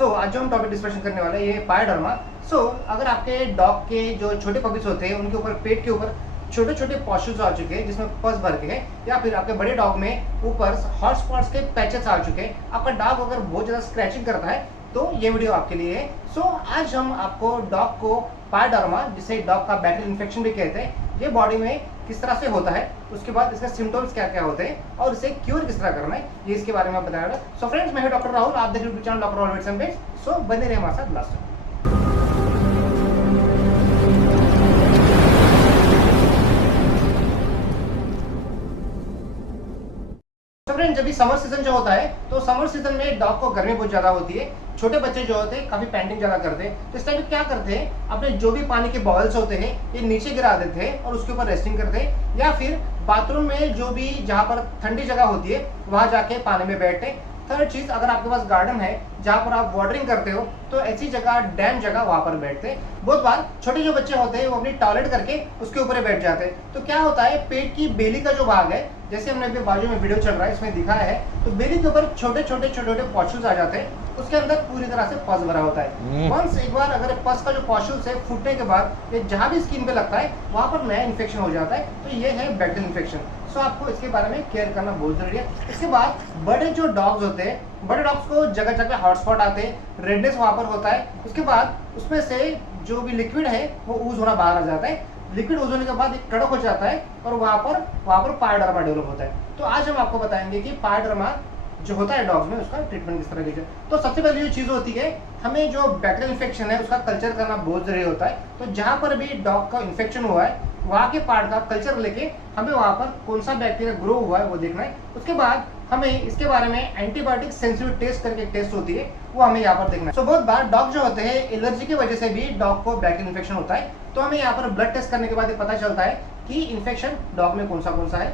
आज जो हम टॉपिक डिस्कशन करने वाले हैं ये पायोडर्मा। अगर आपके डॉग के जो छोटे पपीज होते हैं उनके ऊपर पेट के ऊपर छोटे छोटे पॉस्चर्स आ चुके हैं जिसमें पस भर के हैं, या फिर आपके बड़े डॉग में ऊपर हॉट स्पॉट्स के पैचेस आ चुके हैं, आपका डॉग अगर बहुत ज़्यादा स्क्रैचिंग करता है तो ये वीडियो आपके लिए है। आज हम आपको डॉग को पायोडर्मा, जिसे डॉग का बैक्टीरियल इन्फेक्शन भी कहते हैं, ये बॉडी में किस तरह से होता है, उसके बाद इसके सिम्टम्स क्या क्या होते हैं और इसे क्योर किस तरह करना है, ये इसके बारे में बताया। सो फ्रेंड्स, मैं हूं डॉक्टर राहुल, आप देख रहे हैं channel doctor Rahul medicine page. बने रहे हमारे साथ लास्ट तक। फ्रेंड्स, जब भी समर सीजन जो होता है तो समर सीजन में डॉग को गर्मी बहुत ज्यादा होती है। छोटे बच्चे जो होते हैं काफी पैंटिंग ज्यादा करते हैं, तो इस टाइम क्या करते हैं, अपने जो भी पानी के बॉयल्स होते हैं ये नीचे गिरा देते हैं और उसके ऊपर रेस्टिंग करते हैं, या फिर बाथरूम में जो भी जहाँ पर ठंडी जगह होती है वहां जाके पानी में बैठते हैं। थर्ड चीज, अगर आपके पास गार्डन है जहाँ पर आप वाटरिंग करते हो तो ऐसी जगह, डैम जगह, वहां पर बैठते हैं। बहुत बार छोटे जो बच्चे होते हैं वो अपनी टॉयलेट करके उसके ऊपर बैठ जाते हैं, तो क्या होता है, पेट की बेली का जो भाग है, जैसे हमने अभी बाजू में वीडियो चल रहा है इसमें दिखाया है, तो बेली के ऊपर छोटे छोटे पॉस्चर्स आ जाते हैं, उसके अंदर पूरी तरह से पस भरा होता है। वंस एक बार अगर पस का जो पॉस्चर्स है फूटने के बाद ये जहाँ भी स्किन पे लगता है वहां पर नया इन्फेक्शन हो जाता है, तो ये है बैक्टीरियल इन्फेक्शन। आपको इसके बारे में केयर करना बहुत जरूरी है। इसके बाद बड़े जो डॉग्स होते हैं, बड़े डॉग्स को जगह जगह हॉटस्पॉट आते हैं, रेडनेस वहां पर होता है, उसके बाद उसमें से जो भी लिक्विड है वो ऊज होना बाहर आ जाता है, लिक्विड ऊज होने के बाद एक कड़क हो जाता है और वहां पर पायोडर्मा डेवलप होता है। तो आज हम आपको बताएंगे कि पायोडर्मा जो होता है डॉग्स में उसका ट्रीटमेंट किस तरह की। तो सबसे पहले जो चीज होती है, हमें जो बैक्टीरियल इन्फेक्शन है उसका कल्चर करना बहुत जरूरी होता है। तो जहां पर भी डॉग का इन्फेक्शन हुआ है वहां के पार्ट का कल्चर लेके हमें वहां पर कौन सा बैक्टीरिया ग्रो हुआ है वो देखना है। उसके बाद हमें इसके बारे में एंटीबायोटिक सेंसिटिव टेस्ट करके टेस्ट होती है, वो हमें यहाँ पर देखना है। बहुत बार डॉग जो होते हैं एलर्जी की वजह से भी डॉग को बैक्टीरियल इन्फेक्शन होता है, तो हमें यहाँ पर ब्लड टेस्ट करने के बाद पता चलता है कि इन्फेक्शन डॉग में कौन सा है।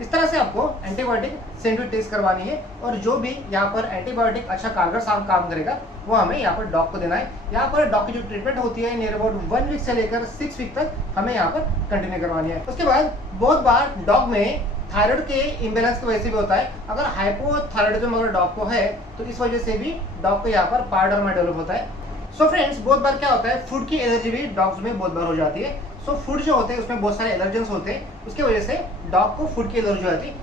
इस तरह से आपको एंटीबायोटिक सेंसिटिव टेस्ट करवानी है, और जो भी यहाँ पर एंटीबायोटिक अच्छा कारगर काम करेगा वो हमें यहाँ पर डॉग को देना है। यहाँ पर डॉग की जो ट्रीटमेंट होती है नियर अबाउट 1 वीक से लेकर 6 वीक तक हमें यहाँ पर कंटिन्यू करवानी है। उसके बाद बहुत बार डॉग में थायराइड के इम्बेलेंस की वजह से भी होता है। अगर हाइपोथायराइडिज्म अगर डॉग को है तो इस वजह से भी डॉग को यहाँ पर पायोडर्मा डेवलप होता है। फ्रेंड्स, बहुत बार क्या होता है, फूड की एलर्जी भी डॉग्स में बहुत बार हो जाती है। फूड जो होते हैं उसमें बहुत सारे एलर्जेंस होते हैं, उसकी वजह से डॉग को फूड की एलर्जी हो जाती है।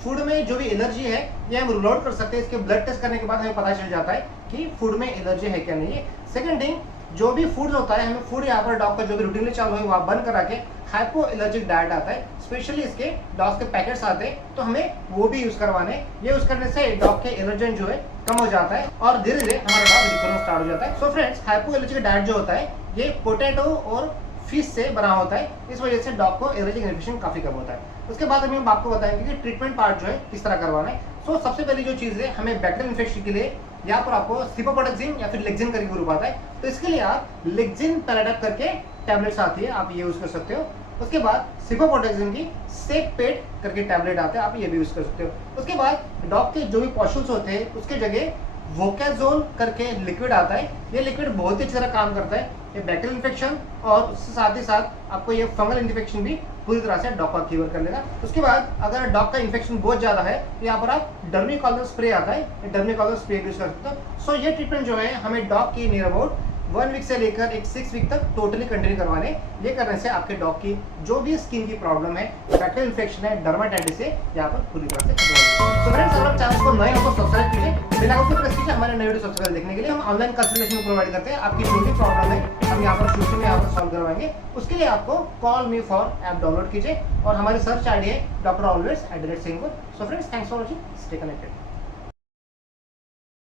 फूड में जो भी एलर्जी है ये हम रूल आउट कर सकते हैं, इसके ब्लड टेस्ट करने के बाद हमें पता चल जाता है कि फूड में एलर्जी है क्या नहीं है। सेकंड थिंग, जो भी फूड होता है, हमें फूड यहाँ पर डॉग का जो भी रूटीनली चालू है वहाँ बंद करा के हाइपो एलर्जिक डाइट आता है, स्पेशली इसके डॉग्स के पैकेट्स आते हैं, तो हमें वो भी यूज करवाने। ये यूज करने से डॉग के एलर्जन जो है कम हो जाता है और धीरे धीरे हमारा डॉग रिकवर स्टार्ट हो जाता है। फ्रेंड्स, हाइपो एलर्जिक डाइट जो होता है ये पोटैटो और फिश से बना होता है, इस वजह से डॉग को एलर्जिक इन्फेक्शन काफी कम होता है। उसके बाद हम आपको बताएंगे कि ट्रीटमेंट पार्ट जो है किस तरह करवाना है। सबसे पहली जो चीज है, हमें बैक्टीरियल इन्फेक्शन के लिए यहाँ पर आपको सिपोपोटेक्सिन या फिर लेक्जिन करके ग्रुप आता है, तो इसके लिए आप लेक्जिन पैराडप करके टैबलेट्स आती है, आप ये यूज कर सकते हो। उसके बाद सिपोपोटेक्सिन की सेक पेट करके टैबलेट आते हैं, आप ये भी यूज कर सकते हो। उसके बाद डॉग के जो भी पॉस्चर्स होते हैं उसके जगह वोकाजोल करके लिक्विड आता है, ये लिक्विड बहुत ही अच्छी तरह काम करता है, ये बैक्टीरियल इन्फेक्शन और उसके साथ ही साथ आपको ये फंगल इन्फेक्शन भी पूरी तरह से डॉग का क्योर कर लेगा। उसके बाद अगर डॉग का इन्फेक्शन बहुत ज्यादा है तो यहाँ पर आप डर्मिकॉलर स्प्रे आता है, डर्मिकॉलर स्प्रे यूज कर सकते हो। ये ट्रीटमेंट जो है हमें डॉग की नियर अबाउट 1 वीक से लेकर 6 वीक तक टोटली कंटिन्यू करवाने। ये करने से आपके डॉग की जो भी स्किन की प्रॉब्लम है, बैक्टीरियल इन्फेक्शन है, डर्माटाइटिस है, यहाँ पर पूरी तरह से खत्म हो। तो फ्रेंड्स, अगर आप चैनल को नए हो तो सब्सक्राइब कीजिए, बेल आइकन को प्रेस कीजिए हमारे नए वीडियो सबसे पहले देखने के लिए। हम ऑनलाइन कंसल्टेशन प्रोवाइड करते हैं, आपकी जो भी प्रॉब्लम है हम यहाँ पर फ्यूचर में यहाँ पर सॉल्व करवाएंगे। उसके लिए आपको call me for app download कीजिए और हमारी सर्च आईडी है doctor always @Singpur. Friends, thanks for watching, stay connected.